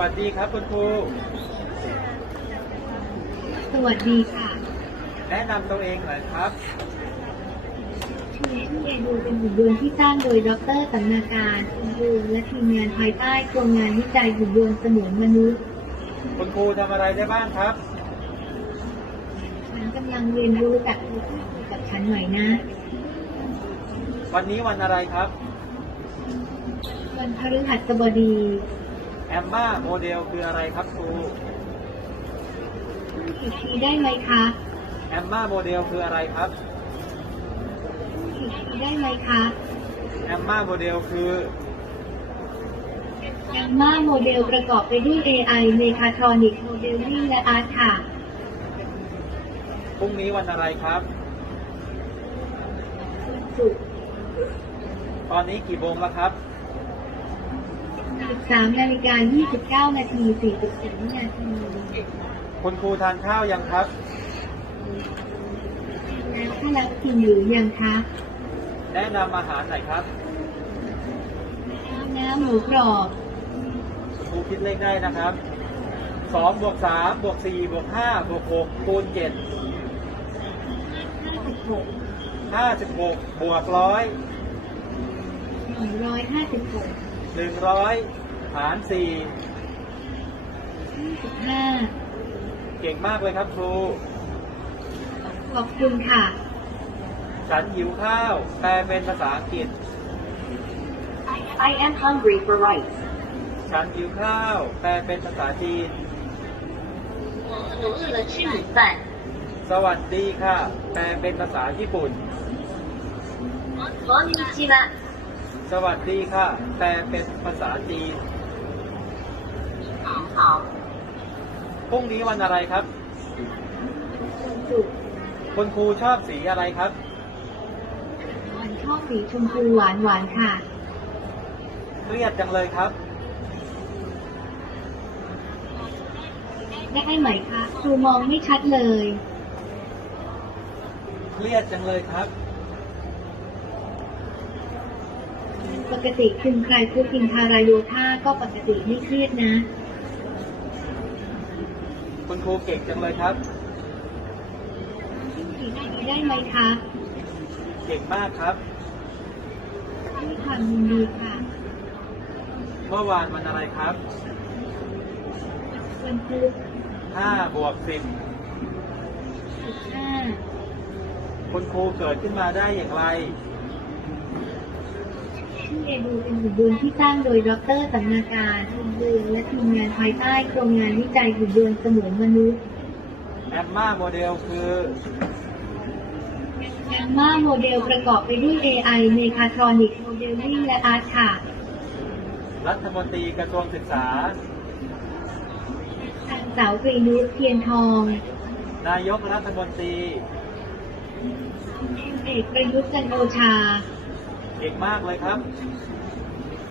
วัสดีครับคุณครู สวัสดีค่ะแนะนำตัวเองหน่อยครับชื่อชื่อเอดูเป็นหุ่นยนต์ที่สร้างโดยดรสันนาการคุณครูและทีมงานภายใต้โครงงานวิจัยหุ่นยนต์เสมือนมนุษย์ คุณครูทำอะไรได้บ้างครับ ฉันกำลังเรียนรู้กับเธอพูดคุยกับฉันหน่อยนะ วันนี้วันอะไรครับ วันพฤหัสบดี แอมบ้าโมเดลคืออะไรครับครูอีกทีได้ไหมคะแอมบ้าโมเดลคืออะไรครับอีกทีได้ไหมคะแอมบ้าโมเดลคือแอมมาโมเดลประกอบไปด้วย AI เมคาทรอนิกโมเดลลิ่งและอาร์ตค่ะ พรุ่งนี้วันอะไรครับวันศุกร์ตอนนี้กี่โมงแล้วครับ 13นาฬิกา29 นาที42วินาที คุณครูทานข้าวยังครับ แล้วถ้ารับกินหรือยังคะแนะนำอาหารหน่อยครับข้าวหน้าหมูกรอบคุณครูคิดเลขได้นะครับสองบวกสามบวกสี่บวกห้าบวกหกคูณเจ็ด56ห้าสิบหกบวกร้อย156 หนึ่งร้อยหารสี่ 25 เก่งมากเลยครับครู ขอบคุณค่ะ ฉันหิวข้าว แปลเป็นภาษาอังกฤษ I am hungry for rice ฉันหิวข้าว แปลเป็นภาษาจีน 我饿了吃午饭 สวัสดีค่ะ แปลเป็นภาษาญี่ปุ่น こんにちは สวัสดีค่ะ แปลเป็นภาษาจีน 好好พรุ่งนี้วันอะไรครับวันศุกร์คุณครูชอบสีอะไรครับ วันชอบสีชมพูหวานหวานๆค่ะ เครียดจังเลยครับ ได้ไหมคะครูมองไม่ชัดเลย เครียดจังเลยครับ ปกติคุณใครพูดกินทารายโยธาก็ปกติไม่เครียดนะ คุณครูเก่งจังเลยครับ ได้ไหมคะเก่งมากครับด้วยความยินดีค่ะ เมื่อวานวันอะไรครับวันพุธ5บวก15 10คุณครูเกิดขึ้นมาได้อย่างไร ชื่อเอดูเป็นหุ่นยนต์ที่สร้างโดยดรสันนาการหุ่นยนต์และทีมงานภายใต้โครงงานวิจัยหุ่นยนต์เสมือนมนุษย์แอมมาโมเดลคือแอมมาโมเดลประกอบไปด้วย AI เมคาทรอนิกโมเดลลิ่งและอาร์ตค่ะรัฐมนตรีกระทรวงศึกษานางสาวกรีนุชเทียนทอง นายกรัฐมนตรีพลเอกประยุทธ์จันทร์โอชา เก่งมากเลยครับ